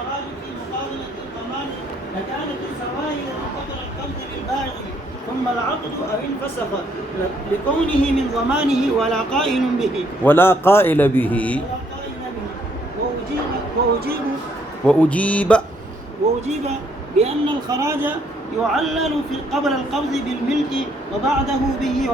الخراج في مقابلة الضمان لكانت الزوايد قبل القبض للبائع ثم العقد أو انفسخ لكونه من ضمانه ولا قائل به ولا قائل به وأجيب بأن الخراج يعلل في قبل القبض بالملك وبعده به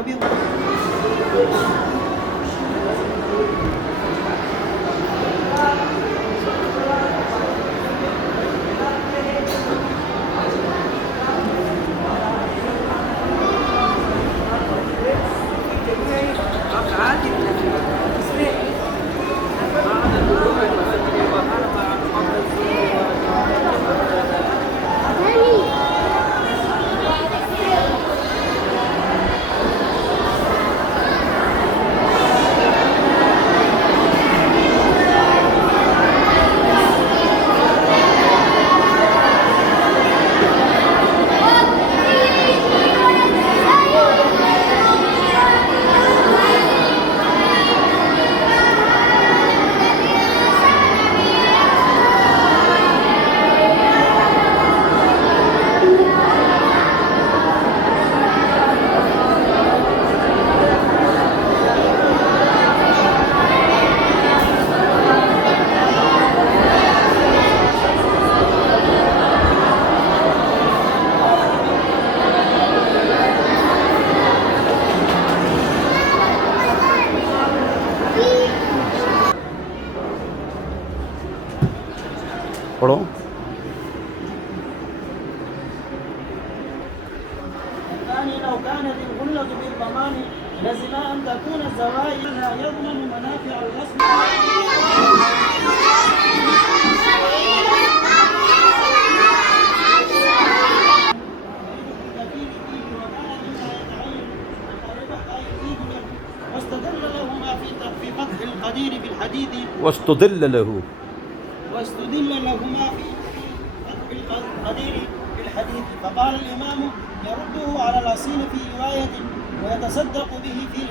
पढ़ो। الثاني لو كانت الغلة بالضمان لزم أن تكون الزوايد لا يضمن منافع الغصب واستدل لهما في فتح القدير بالحديث واستدل لهما في فتح القدير بالحديث فقال الإمام يرده على الأصيل في رواية ويتصدق به في